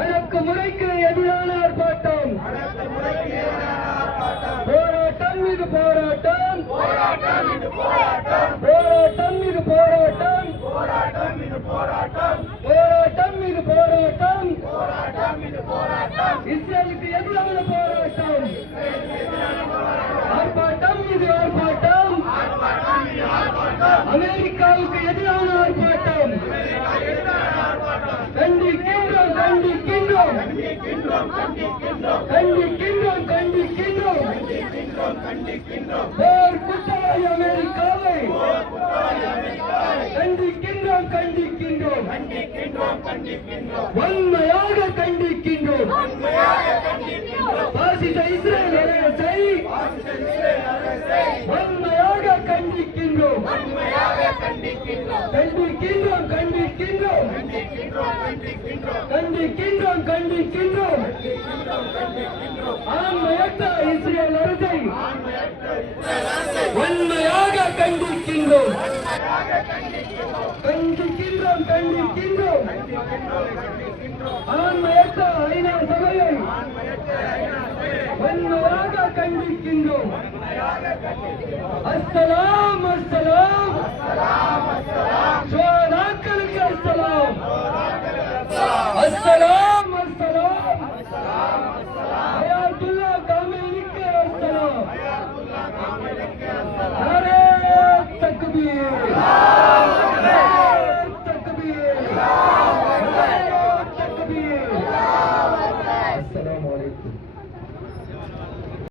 அடக்குமுறைக்கு எதிரான ஆர்ப்பாட்டம். போராட்டம் இது போராட்டம். போராட்டம் இது போராட்டம். போராட்டம் இது போராட்டம். போராட்டம் இது போராட்டம். போராட்டம் இது போராட்டம். போராட்டம் இது போராட்டம். இஸ்ரேலுக்கு எதிரான போராட்டம். ஆர்ப்பாட்டம் இது ஆர்ப்பாட்டம். அமெரிக்காவுக்கு எதிரான ஆர்ப்பாட்டம். கண்டிக்கின்றோம் கண்டிக்கின்றோம் கண்டிக்கின்றோம் கண்டிக்கின்றோம் போர் குற்றவாளி அமெரிக்காவை கண்டிக்கின்றோம் கண்டிக்கின்றோம் வன்மையாக கண்டிக்கின்றோம். பாசிச இஸ்ரேல் அரசை வன்மையாக கண்டிக்கின்றோம். கண்டிக்கின்றோம் கண்டிக்கின்றோம் கண்டிக்கின்றோம் கண்டிக்கின்றோம் ஆண்மையற்ற இஸ்ரேல் அரசை வன்மையாக கண்டிக்கின்றோம். கண்டிக்கின்றோம் கண்டிக்கின்றோம் ஆண்மையற்ற ஐநா சபையை வன்மையாக கண்டிக்கின்றோம். அஸ்ஸலாம் அஸ்ஸலாம் சுஹதாக்களுக்கு அஸ்ஸலாம் அஸ்ஸலாம்.